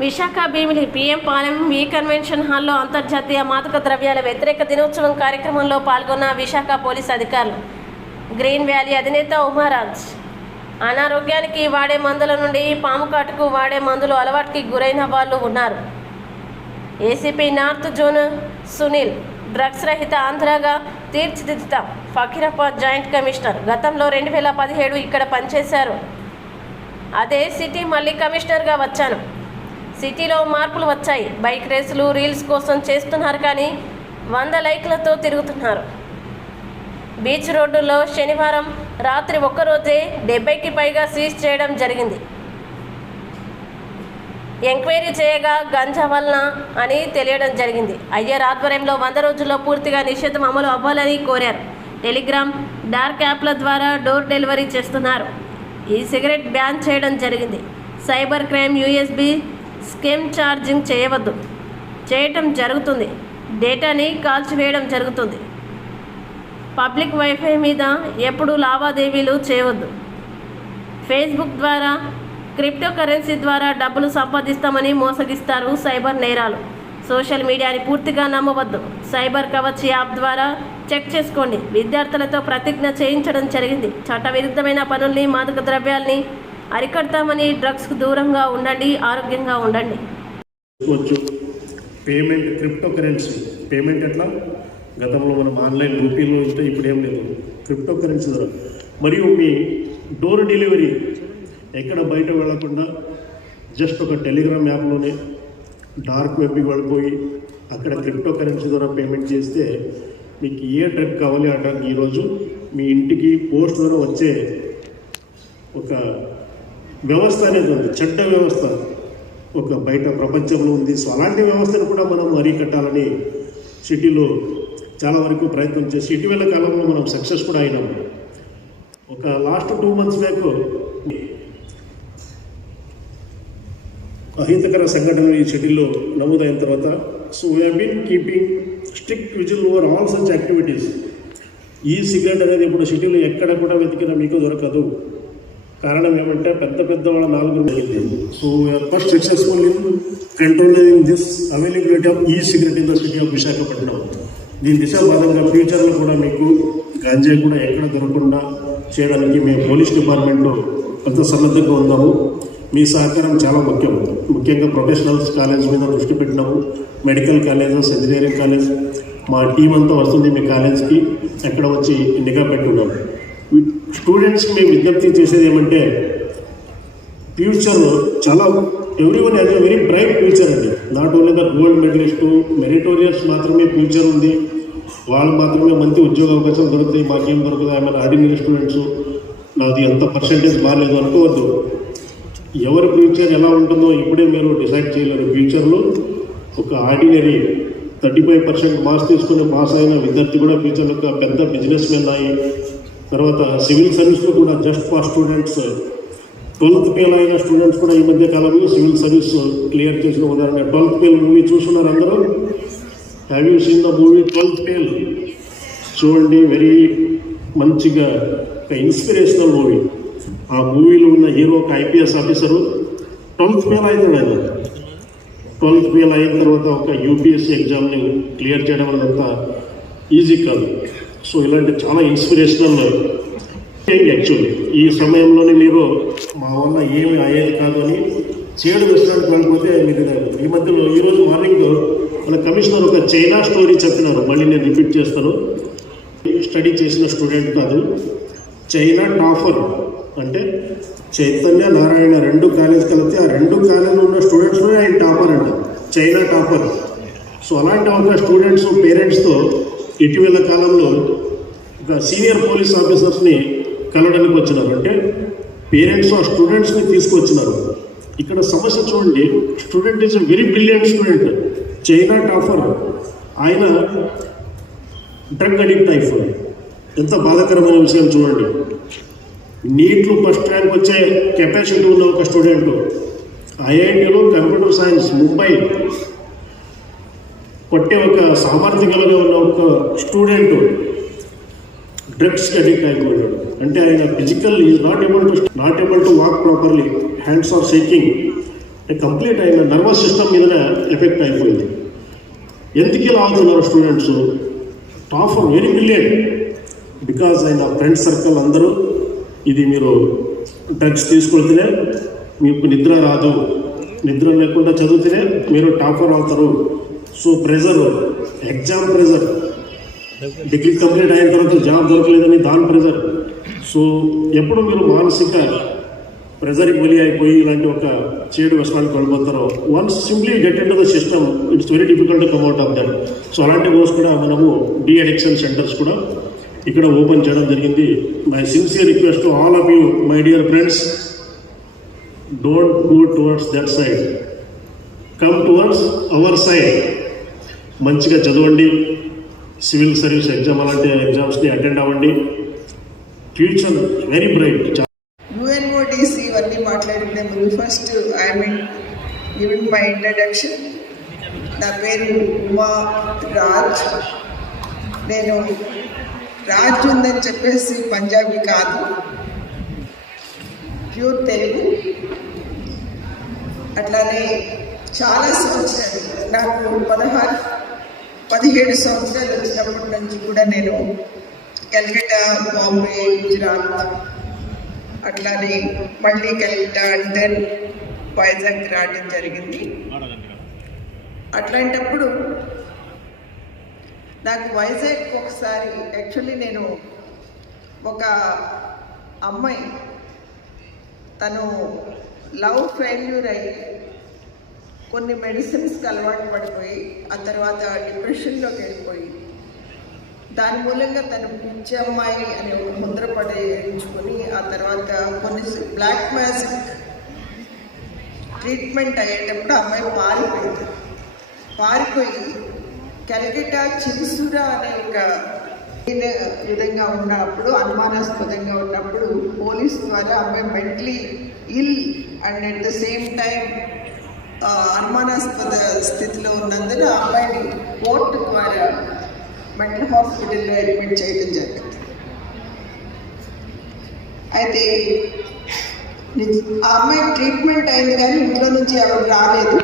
Visakha Bheemili PM Palem వి convention హాల్లో అంతర్జాతీయ మాదక ద్రవ్యాల వ్యతిరేక దినోత్సవం కార్యక్రమంలో పాల్గొన్న విశాఖ పోలీస్ అధికారులు. గ్రీన్ వ్యాలీ అధినేత ఉమారాజ్ అనారోగ్యానికి వాడే మందుల నుండి పాము కాటుకు వాడే మందులు అలవాటుకి గురైన వాళ్ళు ఉన్నారు. ACP north zone Sunil drugs రహిత ఆంధ్రాగా తీర్చిదిద్దుతాం. ఫకీరాబాద్ జాయింట్ కమిషనర్ గతంలో 2017 ఇక్కడ పనిచేశారు. అదే సిటీ మళ్ళీ కమిషనర్గా వచ్చాను. సిటీలో మార్పులు వచ్చాయి. బైక్ రేసులు రీల్స్ కోసం చేస్తున్నారు, కానీ 100 లైక్లతో తిరుగుతున్నారు. బీచ్ రోడ్డులో శనివారం రాత్రి ఒక్కరోజే 70కి పైగా సీజ్ చేయడం జరిగింది. ఎంక్వైరీ చేయగా గంజా వలన అని తెలియడం జరిగింది. అయ్యర్ ఆధ్వర్యంలో 100 రోజుల్లో పూర్తిగా నిషేధం అమలు అవ్వాలని కోరారు. టెలిగ్రామ్, డార్క్ యాప్ల ద్వారా డోర్ డెలివరీ చేస్తున్నారు. ఈ సిగరెట్ బ్యాన్ చేయడం జరిగింది. Cyber crime, USB scam charging చేయటం జరుగుతుంది. డేటాని కాల్చివేయడం జరుగుతుంది. పబ్లిక్ వైఫై మీద ఎప్పుడు లావాదేవీలు చేయవద్దు. ఫేస్బుక్ ద్వారా క్రిప్టో కరెన్సీ ద్వారా డబ్బులు సంపాదిస్తామని మోసగిస్తారు సైబర్ నేరాలు. సోషల్ మీడియాని పూర్తిగా నమ్మవద్దు. సైబర్ కవచ్ యాప్ ద్వారా చెక్ చేసుకోండి. విద్యార్థులతో ప్రతిజ్ఞ చేయించడం జరిగింది. చట్టవిరుద్ధమైన పనుల్ని, మాదక ద్రవ్యాల్ని అరికడతామని. డ్రగ్స్కు దూరంగా ఉండండి, ఆరోగ్యంగా ఉండండి. పేమెంట్, క్రిప్టో కరెన్సీ పేమెంట్ ఎట్లా గతంలో మనం ఆన్లైన్ రూపీలో ఉంటే ఇప్పుడు ఏం లేదు. క్రిప్టో కరెన్సీ ద్వారా మరియు మీ డోర్ డెలివరీ ఎక్కడ బయట వెళ్ళకుండా జస్ట్ ఒక టెలిగ్రామ్ యాప్లోనే డార్క్ వెబ్కి వెళ్ళిపోయి అక్కడ క్రిప్టో కరెన్సీ ద్వారా పేమెంట్ చేస్తే మీకు ఏ డ్రగ్ కావాలి ఆ డ్రగ్ ఈరోజు మీ ఇంటికి పోస్ట్ ద్వారా వచ్చే ఒక వ్యవస్థ అనేది ఉంది. చెడ్డ వ్యవస్థ ఒక బయట ప్రపంచంలో ఉంది. సో అలాంటి వ్యవస్థను కూడా మనం అరికట్టాలని సిటీలో చాలా వరకు ప్రయత్నం చేసి ఇటీవల కాలంలో మనం సక్సెస్ కూడా అయినాము. ఒక లాస్ట్ 2 months బ్యాక్ అహితకర సంఘటనలు ఈ సిటీలో నమోదైన తర్వాత so we have been keeping strict vigil over all such activities. ఈ సిగరెట్ అనేది ఇప్పుడు సిటీలో ఎక్కడ కూడా వెతికినా మీకు దొరకదు. కారణం ఏమంటే పెద్ద వాళ్ళ 4 జరిగింది. So we are first successful in controlling this availability of ఈ cigarette in the city of Visakhapatnam. దీని దిశాభాగంగా ఫ్యూచర్లో కూడా మీకు గాంజా కూడా ఎక్కడ దొరకకుండా చేయడానికి మేము పోలీస్ డిపార్ట్మెంట్లో కొంత సన్నద్ధంగా ఉన్నాము. మీ సహకారం చాలా ముఖ్యం. ముఖ్యంగా ప్రొఫెషనల్స్ కాలేజ్ మీద దృష్టి పెట్టినాము. మెడికల్ కాలేజెస్, ఇంజనీరింగ్ కాలేజ్ మా టీం అంతా వస్తుంది మీ కాలేజ్కి. ఎక్కడ వచ్చి నిఘా పెట్టున్నాము. స్టూడెంట్స్కి మేము విజ్ఞప్తి చేసేది ఏమంటే ఫ్యూచర్ చాలా everyone has a very bright future అండి. Not only the gold medalist, meritorious మాత్రమే ఫ్యూచర్ ఉంది. వాళ్ళు మాత్రమే మంచి ఉద్యోగ అవకాశాలు దొరుకుతాయి, మాకేం దొరుకుతాయి, ఆమె ఆర్డినరీ స్టూడెంట్స్ నాది అంత పర్సెంటేజ్ బాగాలేదు అనుకోవద్దు. ఎవరి ఫ్యూచర్ ఎలా ఉంటుందో ఇప్పుడే మీరు డిసైడ్ చేయలేరు. ఫ్యూచర్లో ఒక ఆర్డినరీ 35% మార్క్స్ తీసుకుని పాస్ అయిన విద్యార్థి కూడా ఫ్యూచర్లో ఒక పెద్ద బిజినెస్ మెన్ అయ్యి తర్వాత సివిల్ సర్వీస్లో కూడా just for students 12th fail అయిన స్టూడెంట్స్ కూడా ఈ మధ్య కాలంలో సివిల్ సర్వీస్ క్లియర్ చేసిన ఉదాహరణ. 12th ఫెయిల్ మూవీ చూస్తున్నారు అందరూ. Have you seen the movie 12th fail? చూడండి, వెరీ మంచిగా ఒక ఇన్స్పిరేషనల్ మూవీ. ఆ మూవీలో ఉన్న హీరో ఒక ఐపీఎస్ ఆఫీసరు 12th ఫెయిల్ అవుతాడు. ఆయన 12th ఫెయిల్ అయిన తర్వాత ఒక యూపీఎస్సీ ఎగ్జామ్ని క్లియర్ చేయడం అంతా ఈజీ కాదు. సో ఇలాంటి చాలా ఇన్స్పిరేషనల్ యాక్చువల్లీ ఈ సమయంలోనే మీరు మా వల్ల ఏమి అయ్యేది కాదు అని చేయడం రెస్టారెంట్కి వెళ్ళిపోతే మీరు ఈ మధ్యలో ఈరోజు మార్నింగ్ మన కమిషనర్ ఒక చైనా స్టోరీ చెప్పినారు. మళ్ళీ నేను రిపీట్ చేస్తాను. స్టడీ చేసిన స్టూడెంట్ కాదు, చైనా టాపర్ అంటే చైతన్య నారాయణ 2 కాలేజ్ కలిపితే ఆ 2 కాలేజీలో ఉన్న స్టూడెంట్స్లోనే ఆయన టాపర్ అంట, చైనా టాపర్. సో అలాంటి ఒక స్టూడెంట్స్ పేరెంట్స్తో ఇటీవల కాలంలో ఒక సీనియర్ పోలీస్ ఆఫీసర్స్ని కలవడానికి వచ్చినారు. అంటే పేరెంట్స్ ఆ స్టూడెంట్స్ని తీసుకువచ్చినారు. ఇక్కడ సమస్య చూడండి, student is a very brilliant student, China topper. ఆయన డ్రగ్ అడిక్ట్ అయిపోయింది. ఎంత బాధాకరమైన విషయం చూడండి. నీట్లో ఫస్ట్ ర్యాంక్ వచ్చే కెపాసిటీ ఉన్న ఒక స్టూడెంట్ ఐఐటీలో కంప్యూటర్ సైన్స్ ముంబై కొట్టే ఒక సామర్థ్యం కలిగి ఉన్న ఒక స్టూడెంట్ డ్రగ్స్కి అడిక్ట్ అయిపోయాడు. అంటే ఆయన physical is not able to walk properly, hands are shaking. Complete అయిన నర్వస్ సిస్టమ్ మీదనే ఎఫెక్ట్ అయిపోయింది. ఎందుకు ఇలా అవుతున్నారు students? Topper very brilliant, because ఆయన ఫ్రెండ్ సర్కిల్ అందరూ ఇది మీరు డ్రగ్స్ తీసుకొడితేనే మీకు నిద్ర రాదు, నిద్ర లేకుండా చదివితేనే మీరు టాపర్ అవుతారు. So pressure, exam pressure, degree complete అయిన తర్వాత జాబ్ దొరకలేదని దాని ప్రెజర్. సో ఎప్పుడు మీరు మానసిక ప్రెజర్కి బలి అయిపోయి ఇలాంటి ఒక చేడు వ్యసనానికి వెళ్ళిపోతారో, once simply get into the system, it's very difficult to come out of that. So అలాంటి కోర్స్ కూడా మనము డీ అడిక్షన్ సెంటర్స్ కూడా ఇక్కడ ఓపెన్ చేయడం జరిగింది. My sincere request to all of you my dear friends, don't go towards that side, come towards our side. మంచిగా చదవండి, civil service exam అలాంటి ఎగ్జామ్స్ని అటెండ్ అవ్వండి. Future very bright. UNODC ఇవన్నీ మాట్లాడిన ముందు first I mean giving my introduction. నా పేరు ఉమా రాజ్. నేను రాజ్ ఉందని చెప్పేసి పంజాబీ కాదు, ప్యూర్ తెలుగు. అట్లానే చాలా సంవత్సరాలు, నాకు 17 సంవత్సరాలు వచ్చినప్పటి నుంచి కూడా నేను కల్కట్టా, బాంబే, గుజరాత్, అట్లానే మళ్ళీ కల్కట్టా అంటే వైజాగ్ రావడం జరిగింది. అట్లాంటప్పుడు నాకు వైజాగ్ ఒకసారి యాక్చువల్లీ నేను ఒక అమ్మాయి తను లవ్ ఫెయిల్యూర్ అయ్యి కొన్ని మెడిసిన్స్కి అలవాటు పడిపోయి ఆ తర్వాత డిప్రెషన్లోకి వెళ్ళిపోయి దాని మూలంగా తను పిచ్చి అమ్మాయి అని ఒక ముద్ర పడేయించుకొని ఆ తర్వాత కొన్ని బ్లాక్ మ్యాజిక్ ట్రీట్మెంట్ అయ్యేటప్పుడు అమ్మాయి పారిపోయి కల్కట్టా చిరుసూరా అనే ఒక విధంగా ఉన్నప్పుడు, అనుమానాస్పదంగా ఉన్నప్పుడు పోలీస్ ద్వారా అమ్మాయి mentally ill and at the same time అనుమానాస్పద స్థితిలో ఉన్నందున ఆ అమ్మాయిని కోర్టు ద్వారా మెంటల్ హాస్పిటల్లో అడ్మిట్ చేయడం జరిగింది. అయితే ఆ అమ్మాయి ట్రీట్మెంట్ అయింది కానీ ఇంట్లో నుంచి ఎవరు రాలేదు.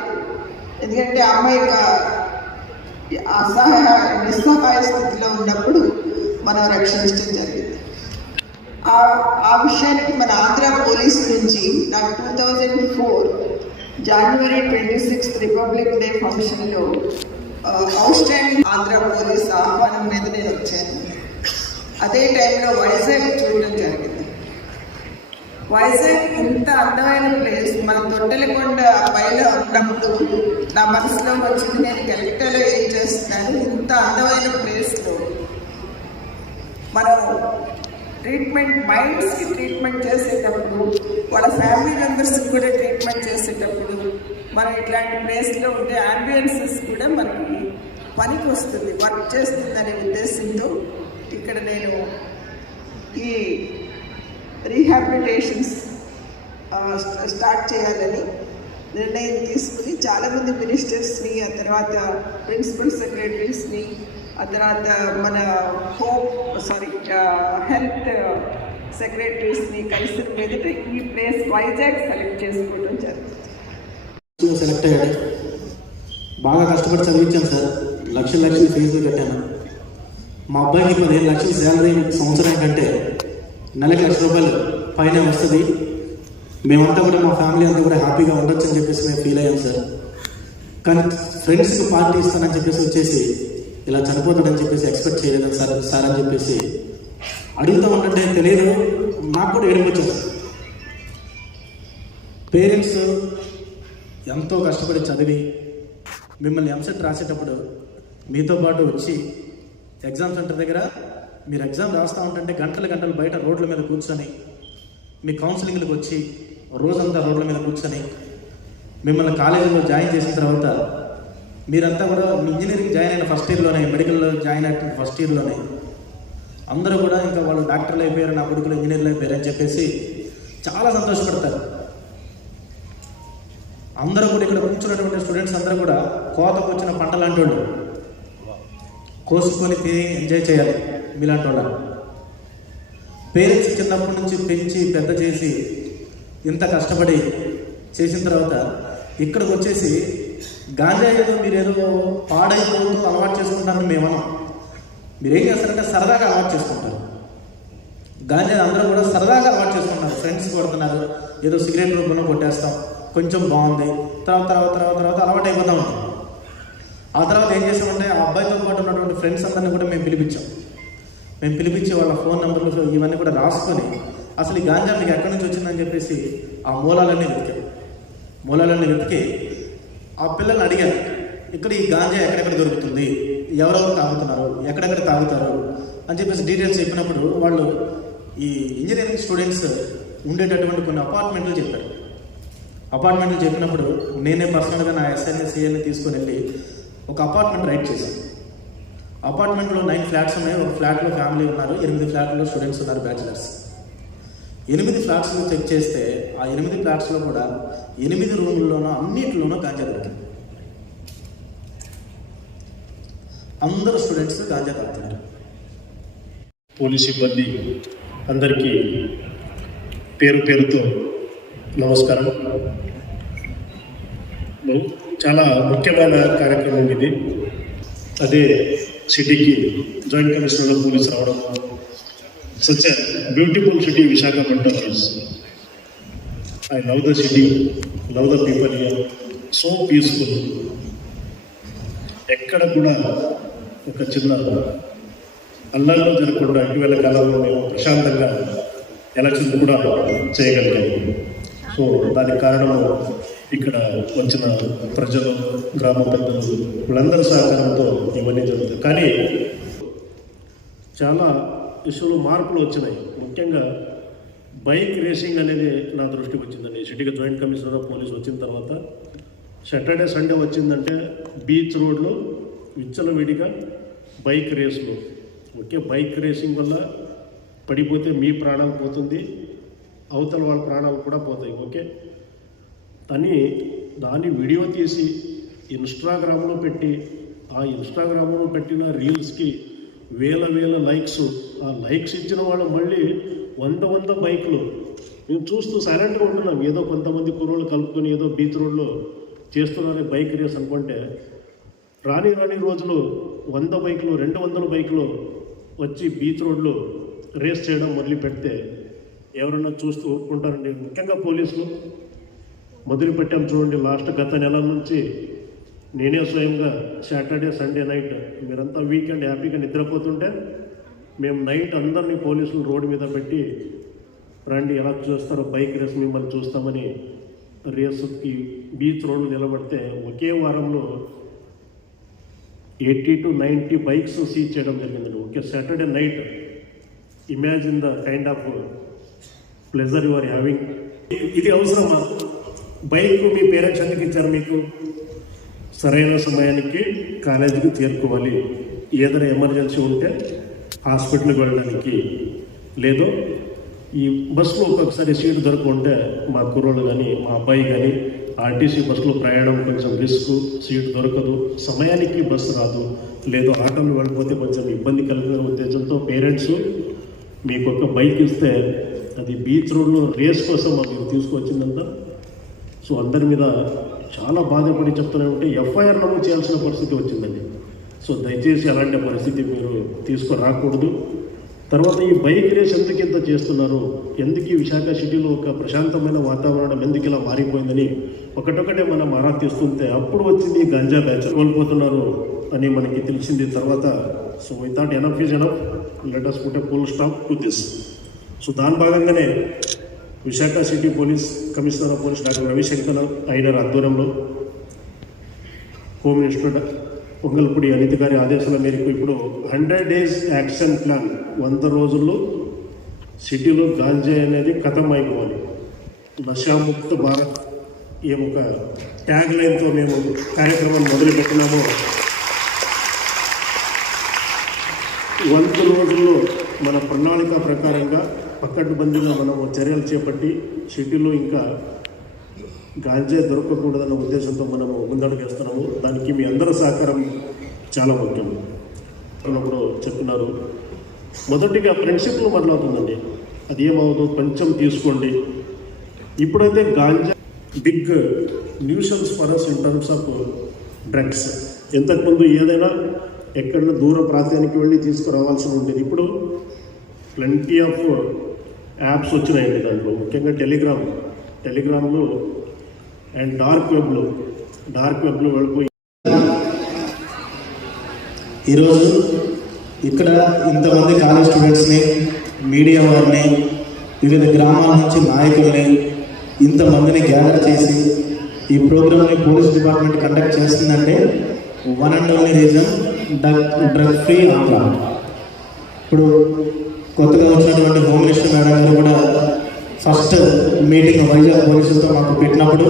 ఎందుకంటే ఆ అమ్మాయి నిస్సహాయ స్థితిలో ఉన్నప్పుడు మనం రక్షించడం జరిగింది. ఆ విషయానికి మన ఆంధ్ర పోలీస్ నుంచి నాకు 2004 జనవరి 26 రిపబ్లిక్ డే ఫంక్షన్లో అవుట్ స్టాండింగ్ ఆంధ్ర పోలీస్ ఆహ్వానం మీద నేను వచ్చాను. అదే టైంలో వైజాగ్ చూడడం జరిగింది. వైజాగ్ ఎంత అందమైన ప్లేస్. మన తొట్టెలకొండ పైన ఉన్నప్పుడు నా మనసులో వచ్చింది, నేను కలెక్టర్లో ఏం చేస్తున్నాను, ఇంత అందమైన ప్లేస్లో మనం ట్రీట్మెంట్, మైండ్స్కి ట్రీట్మెంట్ చేసేటప్పుడు, వాళ్ళ ఫ్యామిలీ మెంబర్స్కి కూడా ట్రీట్మెంట్ చేసేటప్పుడు మనం ఇట్లాంటి ప్లేస్లో ఉంటే అంబియన్సెస్ కూడా మనకి పనికి వస్తుంది, వర్క్ చేస్తుందనే ఉద్దేశంతో ఇక్కడ నేను ఈ రీహాబిలిటేషన్స్ స్టార్ట్ చేయాలని నిర్ణయం తీసుకుని చాలామంది మినిస్టర్స్ని, ఆ తర్వాత ప్రిన్సిపల్ సెక్రటరీస్ని, ఆ తర్వాత మన హెల్త్ సెక్రటరీస్ని కలిసిన మీదట ఈ ప్లేస్ వైజాగ్ సెలెక్ట్ చేసుకోవడం జరిగింది. సెలెక్ట్ అయ్యాడు. బాగా కష్టపడి చదివించాను సార్. లక్షలు ఫీజులు కట్టాను. మా అబ్బాయికి 15 లక్షల శాలరీ సంవత్సరం కంటే నెలకి ₹1,00,000 పైన వస్తుంది. మేమంతా కూడా మా ఫ్యామిలీ అంతా కూడా హ్యాపీగా ఉండొచ్చు అని చెప్పేసి మేము ఫీల్ అయ్యాం సార్. కానీ ఫ్రెండ్స్కి పార్టీ ఇస్తానని చెప్పేసి వచ్చేసి ఇలా చనిపోతాడని చెప్పేసి ఎక్స్పెక్ట్ చేయలేదు సార్ అని చెప్పేసి అడుగుతూ ఉంటుంటే తెలియదు, నాకు కూడా ఏడుకొచ్చాను. పేరెంట్స్ ఎంతో కష్టపడి చదివి మిమ్మల్ని ఎంసెట్ రాసేటప్పుడు మీతో పాటు వచ్చి ఎగ్జామ్ సెంటర్ దగ్గర మీరు ఎగ్జామ్ రాస్తూ ఉంటుంటే గంటలు బయట రోడ్ల మీద కూర్చొని మీ కౌన్సిలింగ్లకు వచ్చి రోజంతా రోడ్ల మీద కూర్చొని మిమ్మల్ని కాలేజీలో జాయిన్ చేసిన తర్వాత మీరంతా కూడా ఇంజనీరింగ్ జాయిన్ అయిన ఫస్ట్ ఇయర్లోనే, మెడికల్లో జాయిన్ అయిన ఫస్ట్ ఇయర్లోనే అందరూ కూడా ఇంకా వాళ్ళు డాక్టర్లు అయిపోయారు, నా కొడుకులు ఇంజనీర్లు అయిపోయారు అని చెప్పేసి చాలా సంతోషపడతారు. అందరూ కూడా ఇక్కడ కూర్చున్నటువంటి స్టూడెంట్స్ అందరూ కూడా కోతకు వచ్చిన పంట లాంటి వాళ్ళు, కోసుకొని తిని ఎంజాయ్ చేయాలి మీలాంటి వాళ్ళ. పేరెంట్స్ చిన్నప్పటి నుంచి పెంచి పెద్ద చేసి ఇంత కష్టపడి చేసిన తర్వాత ఇక్కడికి వచ్చేసి గాంజా ఏదో మీరు ఏదో పాడైపోతూ అలవాటు చేసుకుంటారని మేమన్నాం. మీరు ఏం చేస్తారంటే సరదాగా అలవాటు చేసుకుంటారు. గాంజా అందరూ కూడా సరదాగా అలవాటు చేసుకుంటారు. ఫ్రెండ్స్ కొడుతున్నారు, ఏదో సిగరెట్ రూపంలో కొట్టేస్తాం, కొంచెం బాగుంది, తర్వాత అలవాటు అయిపోతూ ఉంటాం. ఆ తర్వాత ఏం చేసామంటే ఆ అబ్బాయితో పాటు ఉన్నటువంటి ఫ్రెండ్స్ అందరినీ కూడా మేము పిలిపించి వాళ్ళ ఫోన్ నెంబర్లు ఇవన్నీ కూడా రాసుకొని అసలు ఈ గాంజా మీకు ఎక్కడి నుంచి వచ్చిందని చెప్పేసి ఆ మూలాలన్నీ వెతికి ఆ పిల్లల్ని అడిగారు, ఇక్కడ ఈ గాంజా ఎక్కడెక్కడ దొరుకుతుంది, ఎవరెవరు తాగుతున్నారు, ఎక్కడెక్కడ తాగుతారు అని చెప్పేసి డీటెయిల్స్ చెప్పినప్పుడు వాళ్ళు ఈ ఇంజనీరింగ్ స్టూడెంట్స్ ఉండేటటువంటి కొన్ని అపార్ట్మెంట్లు చెప్పినప్పుడు నేనే పర్సనల్గా నా ఎస్ఐని సిఐని తీసుకొని వెళ్ళి ఒక అపార్ట్మెంట్ రైడ్ చేశాను. అపార్ట్మెంట్లో 9 ఫ్లాట్స్ ఉన్నాయి. ఒక ఫ్లాట్లో ఫ్యామిలీ ఉన్నారు, 8 ఫ్లాట్లో స్టూడెంట్స్ ఉన్నారు, బ్యాచిలర్స్. 8 ఫ్లాట్స్లో చెక్ చేస్తే ఆ 8 ఫ్లాట్స్లో కూడా 8 రూముల్లోనూ అన్నింటిలోనూ గాంజా దొరికింది. అందరూ స్టూడెంట్స్ గాంజా తాగుతున్నారు. పోలీస్ సిబ్బంది అందరికీ పేరుతో నమస్కారం. చాలా ముఖ్యమైన కార్యక్రమం ఇది. అదే సిటీకి జాయింట్ కమిషనర్ ఆఫ్ పోలీస్ రావడం. Such a beautiful city Visakhapatnam is. I love the city, love the people here, so peaceful. ఎక్కడ కూడా ఒక చిన్న అల్లల్లో జరగకుండా ఇటీవల కాలంలో మేము ప్రశాంతంగా ఎలక్షన్ కూడా చేయగలిగాము. సో దానికి కారణము ఇక్కడ వచ్చిన ప్రజలు, గ్రామ పెద్దలు, వీళ్ళందరి సహకారంతో ఇవన్నీ జరుగుతాయి. కానీ చాలా విషయంలో మార్పులు వచ్చినాయి. ముఖ్యంగా బైక్ రేసింగ్ అనేది నా దృష్టికి వచ్చిందండి. సిటీకి జాయింట్ కమిషనర్ ఆఫ్ పోలీస్ వచ్చిన తర్వాత సాటర్డే సండే వచ్చిందంటే బీచ్ రోడ్లో విచ్చలవిడిగా బైక్ రేసులు. ఓకే, బైక్ రేసింగ్ వల్ల పడిపోతే మీ ప్రాణాలు పోతుంది, అవతల వాళ్ళ ప్రాణాలు కూడా పోతాయి. ఓకే, అని దాన్ని వీడియో తీసి ఇన్స్టాగ్రామ్లో పెట్టి ఆ ఇన్స్టాగ్రామ్లో పెట్టిన రీల్స్కి వేల లైక్స్. ఆ లైక్స్ ఇచ్చిన వాళ్ళు మళ్ళీ 100 బైకులు మేము చూస్తూ సైలెంట్గా ఉంటున్నాం. ఏదో కొంతమంది కుర్రోళ్ళు కలుపుకొని ఏదో బీచ్ రోడ్లో చేస్తున్నారని బైక్ రేస్ అనుకుంటే రాని రోజులు 100 బైకులు 200 బైకులు వచ్చి బీచ్ రోడ్లో రేస్ చేయడం మొదలు పెడితే ఎవరన్నా చూస్తూ ఊరుకుంటారండి. ముఖ్యంగా పోలీసులు మొదలు పెట్టాం చూడండి. గత నెల నుంచి నేనే స్వయంగా సాటర్డే సండే నైట్ మీరంతా వీకెండ్ హ్యాపీగా నిద్రపోతుంటే మేము నైట్ అందరినీ పోలీసులు రోడ్డు మీద పెట్టి రండి ఎలా చూస్తారో బైక్ రేస్ మిమ్మల్ని చూస్తామని రేసుకి బీచ్ రోడ్లు నిలబడితే ఒకే వారంలో 80 to 90 బైక్స్ సీజ్ చేయడం జరిగిందండి. Okay, Saturday night. Imagine the kind of pleasure you are having. ఇది అవసరమా? బైక్ మీ పేరెంట్స్ ఎందుకు ఇచ్చారు మీకు? సరైన సమయానికి కాలేజీకి చేరుకోవాలి, ఏదైనా ఎమర్జెన్సీ ఉంటే హాస్పిటల్కి వెళ్ళడానికి, లేదో ఈ బస్సులో ఒక్కొక్కసారి సీటు దొరకుంటే మా కుర్రోళ్ళు కానీ మా అబ్బాయి కానీ ఆర్టీసీ బస్సులో ప్రయాణం కొంచెం రిస్క్, సీటు దొరకదు, సమయానికి బస్సు రాదు, లేదో ఆటోలు వెళ్ళిపోతే కొంచెం ఇబ్బంది కలిగిన ఉద్దేశంతో పేరెంట్స్ మీకు ఒక బైక్ ఇస్తే అది బీచ్ రోడ్లో రేస్ కోసం మీకు తీసుకొచ్చిందంతా. సో అందరి మీద చాలా బాధపడి చెప్తూనే ఉంటే ఎఫ్ఐఆర్ నమోదు చేయాల్సిన పరిస్థితి వచ్చిందండి. సో దయచేసి అలాంటి పరిస్థితి మీరు తీసుకురాకూడదు. తర్వాత ఈ బైక్ రేస్ ఎందుకు ఇంత చేస్తున్నారు, ఎందుకు ఈ విశాఖ సిటీలో ఒక ప్రశాంతమైన వాతావరణం ఎందుకు ఇలా మారిపోయిందని ఒకటొకటే మనం ఆరా తీస్తుంటే అప్పుడు వచ్చింది గంజా బ్యాచ్ కోల్పోతున్నారు అని మనకి తెలిసింది. తర్వాత so we thought enough is enough, let us put a full stop to this. So దాని భాగంగానే Visakha city police commissioner of police doctor Ravishankar ఐడర్ ఆధ్వర్యంలో హోమ్ మినిస్టర్ పొంగల్పూడి అనిత గారి ఆదేశాల మేరకు ఇప్పుడు 100 days యాక్షన్ ప్లాన్, 100 రోజుల్లో సిటీలో గాంజా అనేది ఖతం అయిపోవాలి, నషాముక్త భారత్ ఈ ఒక ట్యాగ్ లైన్తో మేము కార్యక్రమం మొదలుపెట్టినాము. 100 రోజుల్లో మన ప్రణాళిక ప్రకారంగా పక్కడ్బందీగా మనము చర్యలు చేపట్టి సిటీలో ఇంకా గాంజా దొరకకూడదన్న ఉద్దేశంతో మనము ముందడుగు వేస్తున్నాము. దానికి మీ అందరి సహకారం చాలా ముఖ్యం. అన్నప్పుడు చెప్తున్నారు, మొదటిగా ఫ్రెండ్షిప్లో మొదలవుతుందండి. అది ఏమవుతుందో కొంచెం తీసుకోండి. ఇప్పుడైతే ganja big nuisance for us in terms of drugs. ఇంతకుముందు ఏదైనా ఎక్కడ దూర ప్రాంతానికి వెళ్ళి తీసుకురావాల్సి ఉండేది. ఇప్పుడు ప్lenty ఆఫ్ యాప్స్ వచ్చినాయండి దాంట్లో, ముఖ్యంగా టెలిగ్రామ్లో అండ్ డార్క్ వెబ్లో వెళ్ళిపోయి ఈరోజు ఇక్కడ ఇంతమంది కాలేజ్ స్టూడెంట్స్ని, మీడియా వారిని, వివిధ గ్రామాల నుంచి నాయకుల్ని ఇంతమందిని గ్యాదర్ చేసి ఈ ప్రోగ్రామ్ని పోలీస్ డిపార్ట్మెంట్ కండక్ట్ చేస్తుందంటే one and only reason drug free Andhra. ఇప్పుడు కొత్తగా వచ్చినటువంటి హోమ్ మినిస్టర్ మేడం గారు కూడా ఫస్ట్ మీటింగ్ వైజాగ్ పోలీసులతో మాకు పెట్టినప్పుడు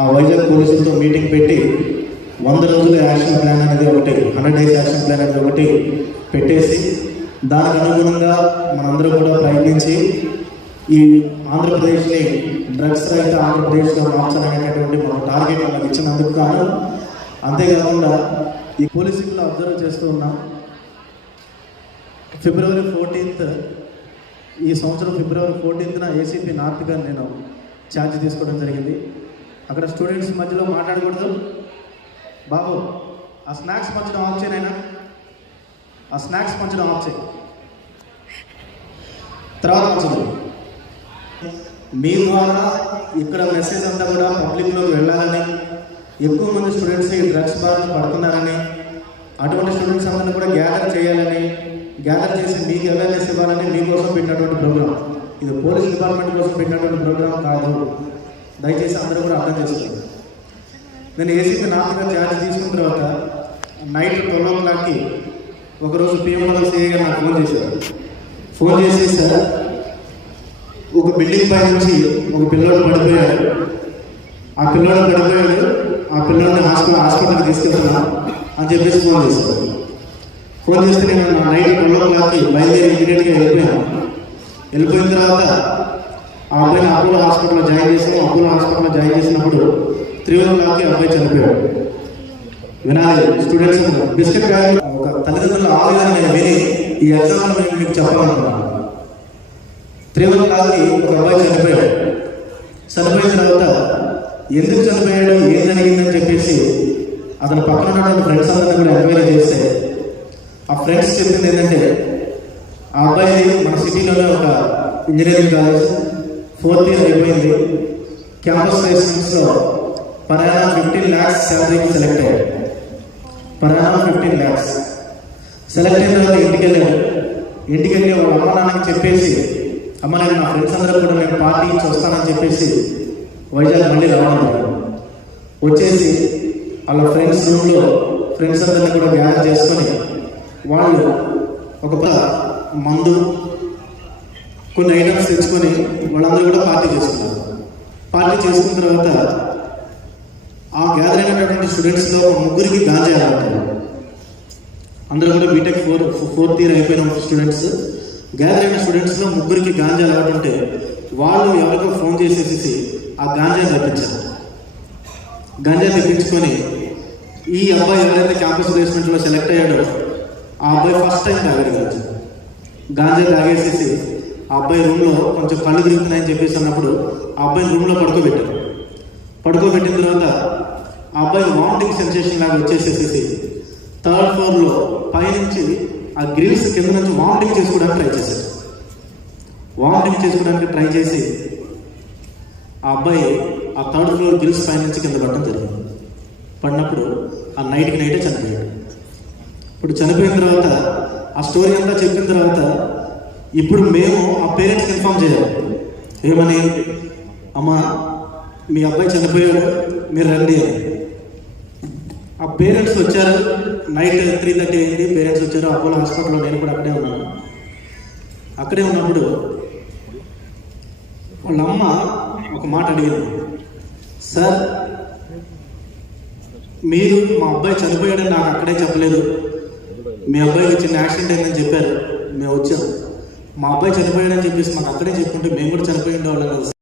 ఆ వైజాగ్ పోలీసులతో మీటింగ్ పెట్టి 100 రోజుల యాక్షన్ ప్లాన్ అనేది ఒకటి, 100 డేస్ యాక్షన్ ప్లాన్ అనేది ఒకటి పెట్టేసి దానికి అనుగుణంగా మనందరూ కూడా ప్రయత్నించి ఈ ఆంధ్రప్రదేశ్ని డ్రగ్స్ రహిత ఆంధ్రప్రదేశ్గా మార్చాలనేటువంటి మన టార్గెట్ మనకు ఇచ్చినందుకు కాను. అంతేకాకుండా ఈ పోలీసింగ్లో అబ్జర్వ్ చేస్తూ ఉన్నాం. ఫిబ్రవరి 14th ఈ సంవత్సరం ఫిబ్రవరి 14th ఏసీపీ నార్త్ గారు నేను ఛార్జ్ తీసుకోవడం జరిగింది. అక్కడ స్టూడెంట్స్ మధ్యలో మాట్లాడకూడదు బాబు, ఆ స్నాక్స్ పంచడం ఆఫ్ చేయనైనా, ఆ స్నాక్స్ పంచడం ఆఫ్ చేయి, తర్వాత పంచదు. మీ ద్వారా ఇక్కడ మెసేజ్ అంతా కూడా పబ్లిక్లోకి వెళ్ళాలని, ఎక్కువ మంది స్టూడెంట్స్ ఈ డ్రగ్స్ బారిన పడుతున్నారని, అటువంటి స్టూడెంట్స్ అందరినీ కూడా గ్యాదర్ చేయాలని, గ్యాదర్ చేసి మీకు అవేర్నెస్ ఇవ్వాలని మీకోసం పెట్టినటువంటి ప్రోగ్రామ్. ఇది పోలీస్ డిపార్ట్మెంట్ కోసం పెట్టినటువంటి ప్రోగ్రామ్ కాదు, దయచేసి అందరూ కూడా అర్థం చేసుకోండి. నేను ఏసీపీ నార్త్గా ఛార్జ్ తీసుకున్న తర్వాత నైట్ 12 o'clockకి ఒకరోజు పిఎంఓ సిఐ గారు నాకు ఫోన్ చేసి సార్ ఒక బిల్డింగ్ పై నుంచి ఒక పిల్లోడు పడిపోయాడు, ఆ పిల్లోడిని హాస్పిటల్కి తీసుకెళ్తున్నా అని చెప్పేసి ఫోన్ చేస్తే నేను నైట్ 12 o'clockకి బయలుదేరి ఇమీడియట్గా వెళ్ళిపోయిన తర్వాత ఆ అబ్బాయిని అపోలో హాస్పిటల్లో జాయిన్ చేసాము. అపోలో హాస్పిటల్లో జాయిన్ చేసినప్పుడు 3 o'clockకి అబ్బాయి చనిపోయాడు. వినాలి స్టూడెంట్స్, బిస్కెట్ బ్యాగ్ ఒక తల్లిదండ్రుల ఆవేదన నేను విని ఈ ఎగ్జామ్లో నేను మీకు చెప్పాలనుకున్నాను. 3 o'clockకి ఒక అబ్బాయి చనిపోయాడు. చనిపోయిన తర్వాత ఎందుకు చనిపోయాడు, ఏం జరిగిందని చెప్పేసి అతను పక్కన ఉన్నటువంటి ఫ్రెండ్స్ అందరినీ కూడా ఎంక్వైరీ చేస్తే ఆ ఫ్రెండ్స్ చెప్పింది ఏంటంటే, ఆ అబ్బాయి మన సిటీలోనే ఒక ఇంజనీరింగ్ కాలేజ్ 4th year అయిపోయింది, క్యాంపస్ ప్లేస్మెంట్స్లో per annum 15 lakhs శాలరీకి సెలెక్ట్ అయ్యాడు. per annum 15 lakhs సెలెక్ట్ అయిన తర్వాత ఇంటికి వెళ్ళి వాళ్ళ అమ్మ నాన్నకి చెప్పేసి, అమ్మ నేను నా ఫ్రెండ్స్ అందరూ కూడా నేను పార్టీ ఇచ్చి వస్తానని చెప్పేసి వైజాగ్ మళ్ళీ రావడం వచ్చేసి వాళ్ళ ఫ్రెండ్స్ రూమ్లో ఫ్రెండ్స్ అందరినీ కూడా గ్యాదర్ చేసుకొని వాళ్ళు ఒక మందు కొన్ని ఐటమ్స్ తెచ్చుకొని వాళ్ళందరూ కూడా పార్టీ చేసుకున్నారు. పార్టీ చేసుకున్న తర్వాత ఆ గ్యాదర్ అయినటువంటి స్టూడెంట్స్లో 3 గాంజా అలవాటు. అందరూ కూడా బీటెక్ 4th year అయిపోయిన స్టూడెంట్స్. గ్యాదర్ అయిన స్టూడెంట్స్లో 3 గాంజా అలవాటు ఉంటే వాళ్ళు ఎవరికో ఫోన్ చేసేసి ఆ గాంజా తెప్పించుకొని ఈ అబ్బాయి ఎవరైతే క్యాంపస్ ప్లేస్మెంట్లో సెలెక్ట్ అయ్యాడో ఆ అబ్బాయి ఫస్ట్ టైం తాగాడు గాంజా తాగేసేసి ఆ అబ్బాయి రూమ్లో కొంచెం కళ్ళు తిరుగుతున్నాయని చెప్పేసి అన్నప్పుడు ఆ అబ్బాయిని రూమ్లో పడుకోబెట్టిన తర్వాత ఆ అబ్బాయి వామిటింగ్ సెన్సేషన్ లాగా వచ్చేసేసి 3rd floor పైనుంచి ఆ గ్రిల్స్ కింద నుంచి వామిటింగ్ చేసుకోవడానికి ట్రై చేసి ఆ అబ్బాయి ఆ 3rd floor గ్రిల్స్ పైనుంచి కింద పడడం జరిగింది. పడినప్పుడు ఆ నైట్కి చనిపోయాడు. ఇప్పుడు చనిపోయిన తర్వాత ఆ స్టోరీ అంతా చెప్పిన తర్వాత ఇప్పుడు మేము ఆ పేరెంట్స్కి ఇన్ఫార్మ్ చేయాలి. ఏమని, అమ్మ మీ అబ్బాయి చనిపోయాడు, మీరు రండి అని. ఆ పేరెంట్స్ వచ్చారు. నైట్ 3:30 అయింది. పేరెంట్స్ వచ్చారు. అపోలో హాస్పిటల్లో నేను కూడా అక్కడే ఉన్నాను. అక్కడే ఉన్నప్పుడు వాళ్ళ అమ్మ ఒక మాట అడిగింది, సార్ మీరు మా అబ్బాయి చనిపోయాడని నాకు అక్కడే చెప్పలేదు, మీ అబ్బాయికి చిన్న యాక్సిడెంట్ అయిందని చెప్పారు, మేము వచ్చాం. మా అబ్బాయి చనిపోయాడని చెప్పేసి మాకు అక్కడే చెప్పుకుంటే మేము కూడా చనిపోయి ఉండేవాళ్ళం కదా.